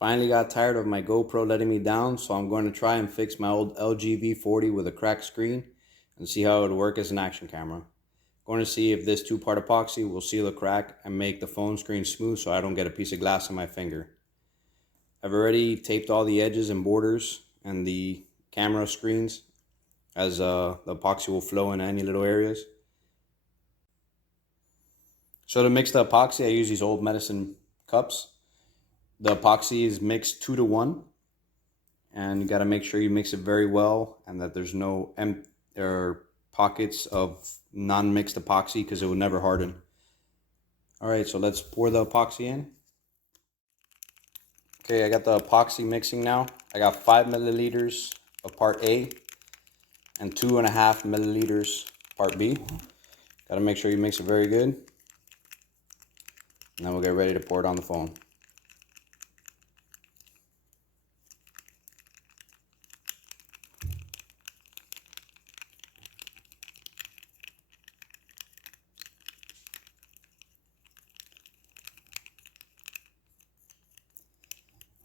Finally got tired of my GoPro letting me down, so I'm going to try and fix my old LG V40 with a cracked screen and see how it would work as an action camera. Going to see if this two-part epoxy will seal the crack and make the phone screen smooth so I don't get a piece of glass on my finger. I've already taped all the edges and borders and the camera screens as the epoxy will flow in any little areas. So to mix the epoxy, I use these old medicine cups. The epoxy is mixed 2-to-1, and you got to make sure you mix it very well and that there's no pockets of non-mixed epoxy because it will never harden. Alright, so let's pour the epoxy in. Okay, I got the epoxy mixing now. I got 5 milliliters of part A and 2.5 milliliters part B. Got to make sure you mix it very good. And then we'll get ready to pour it on the phone.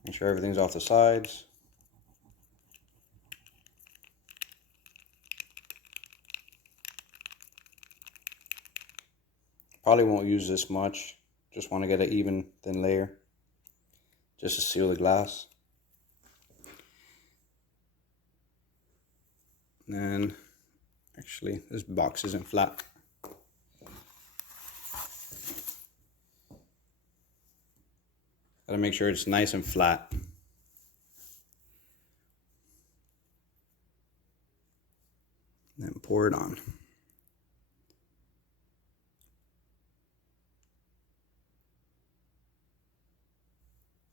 Make sure everything's off the sides. Probably won't use this much. Just want to get an even thin layer just to seal the glass. And actually, this box isn't flat. Gotta make sure it's nice and flat. Then pour it on.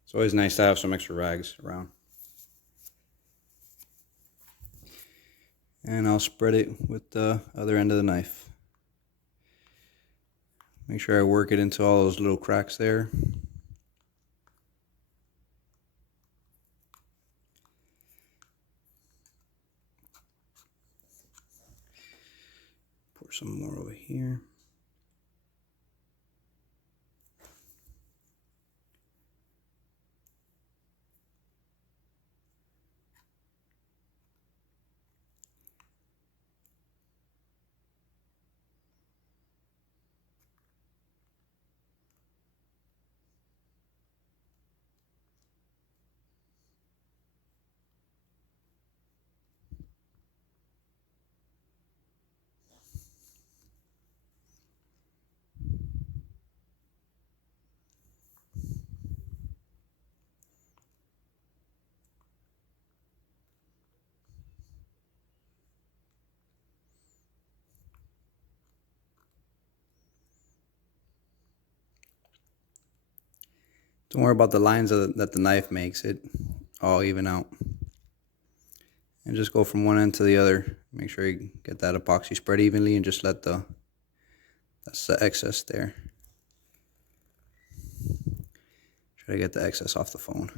It's always nice to have some extra rags around. And I'll spread it with the other end of the knife. Make sure I work it into all those little cracks there. Pour some more over here. Don't worry about the lines that the knife makes. It all even out. And just go from one end to the other. Make sure you get that epoxy spread evenly and just let that's the excess there. Try to get the excess off the phone.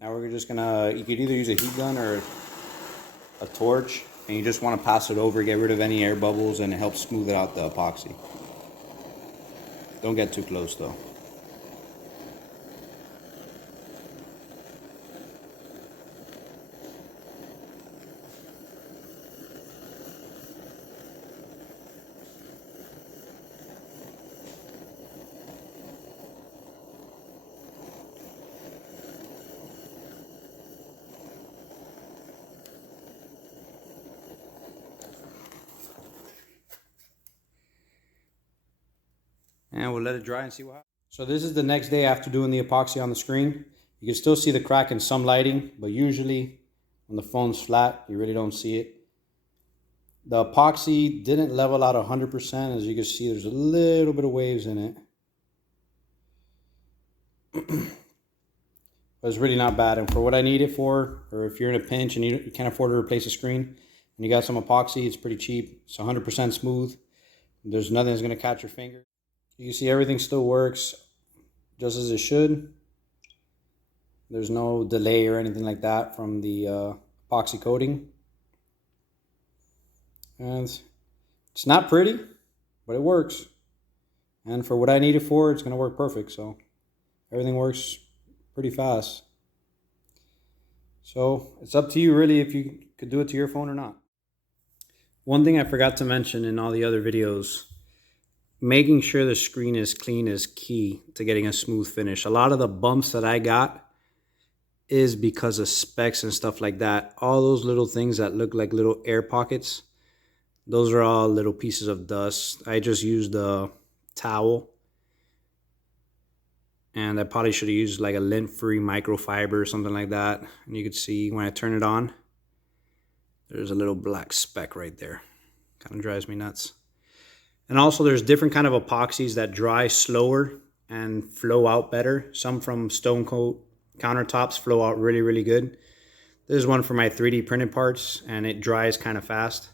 Now we're just gonna, you could either use a heat gun or a torch, and you just want to pass it over, get rid of any air bubbles, and it helps smooth out the epoxy. Don't get too close though. And we'll let it dry and see what happens. So this is the next day after doing the epoxy on the screen. You can still see the crack in some lighting, but usually when the phone's flat, you really don't see it. The epoxy didn't level out 100%. As you can see, there's a little bit of waves in it. but it's really not bad. And for what I need it for, or if you're in a pinch and you can't afford to replace a screen and you got some epoxy, it's pretty cheap. It's 100% smooth. There's nothing that's going to catch your finger. You can see everything still works just as it should. There's no delay or anything like that from the epoxy coating. And it's not pretty, but it works. And for what I need it for, it's going to work perfect. So everything works pretty fast. So it's up to you really if you could do it to your phone or not. One thing I forgot to mention in all the other videos, making sure the screen is clean is key to getting a smooth finish. A lot of the bumps that I got is because of specs and stuff like that. All those little things that look like little air pockets, those are all little pieces of dust. I just used a towel, and I probably should have used like a lint-free microfiber or something like that. And you could see when I turn it on, there's a little black speck right there. Kind of drives me nuts. And also there's different kind of epoxies that dry slower and flow out better. Some from Stone Coat countertops flow out really, really good. This is one for my 3D printed parts, and it dries kind of fast.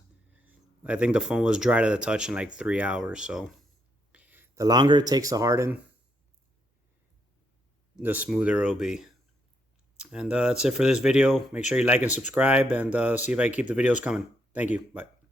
I think the phone was dry to the touch in like 3 hours. So the longer it takes to harden, the smoother it'll be. And that's it for this video. Make sure you like and subscribe, and see if I keep the videos coming. Thank you. Bye.